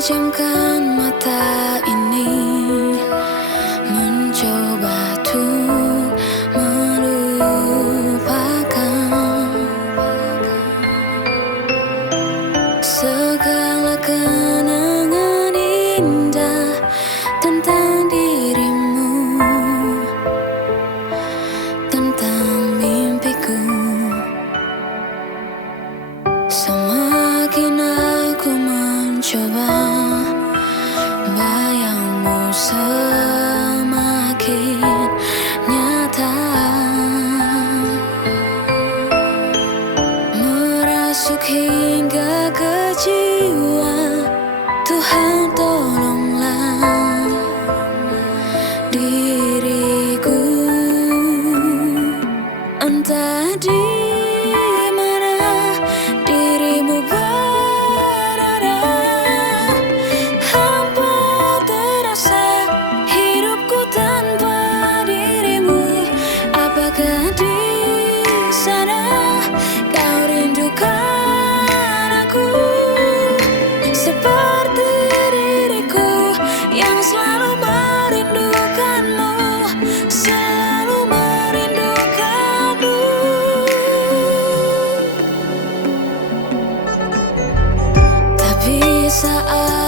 Pejamkan mata ini, mencoba tuh melupakan segala kenangan indah tentang dirimu, tentang mimpiku. Semakin aku mencoba, bayangmu semakin nyata, merasuk hingga ke jiwa. Tuhan tolonglah diriku, entah di mana dirimu berada. Hampa terasa hidupku tanpa dirimu. Apakah di sana kau rindukan aku seperti diriku yang selalu merindukanmu, selalu merindukanmu. Tapi saat